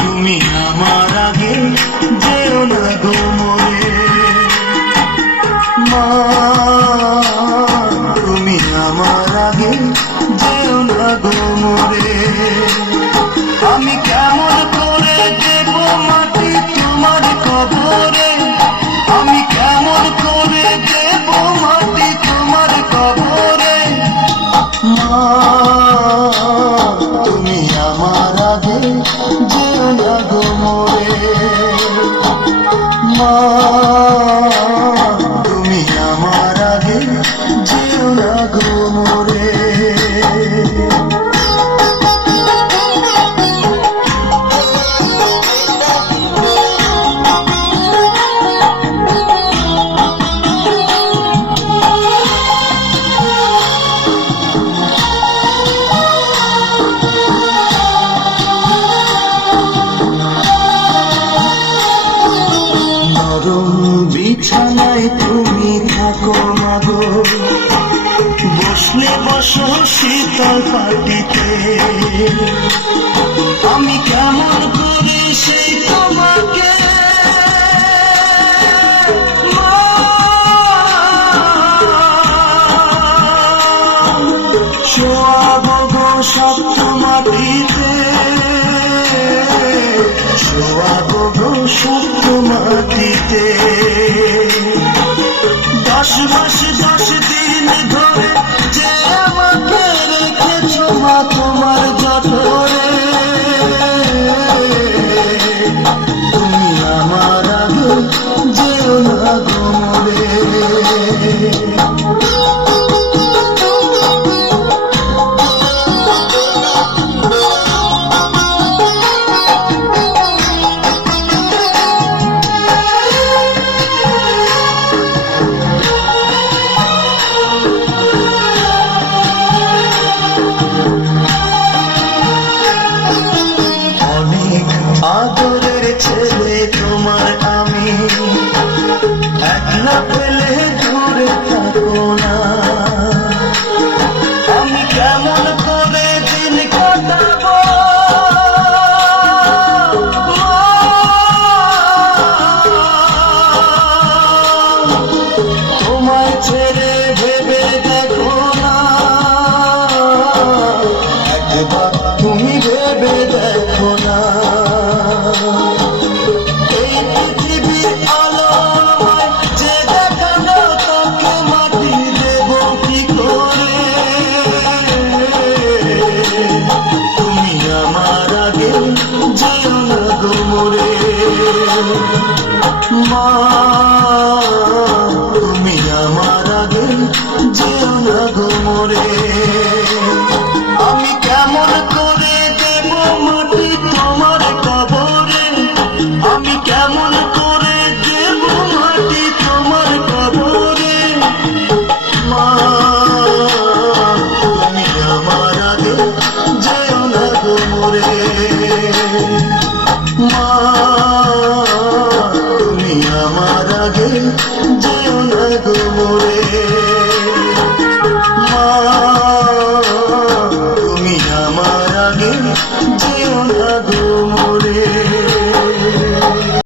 তুমি আমার আগে যেও না গো মরে, মা তুমি আমার আগে যেও না গো মরে। আমি কেমন করে দেব মাটি তোমার কবরে, আমি কেমন করে দেব মাটি তোমার কবরে। মা তুমি আমার আগে যেও না গো মরে, মা তুমি আমার আগে যেও না গো মরে। বিছানায় তুমি থাকো মাগো, বসলে বসো শীতল পাটিতে, আমি কেমন করে সেই তোমাকে শোয়াবো গো শক্ত মাটিতে, শোয়াবো গো শক্ত মাটিতে। 10 মাস 10 দিন ধরে যে আমাকে রেখেছো মা তোমার জঠরে, তুমি আমার আগে যেও না গো মরে। আদরের ছেলে তোমার আমি, একলা পেলে দূরে থাকো না, আমি কেমন করে দিন কাটাবো তোমায় ছেড়ে ভেবে দেখো না, একবার তুমি ভেবে দেখো না। এই পৃথিবীর আলোয় যে দেখানো তাকে মাটি দেব কি করে, তুমি আমার আগে যেও না গো মরে। মা তুমি আমার আগে যেও না গো মরে। আমি কেমন করে দেব মাটি তোমার কবরে, আমি কেমন করে দেব মাটি তোমার কবরে। মা তুমি আমার আগে যেও না গো মরে, মা তুমি আমার আগে যেও না গো মরে।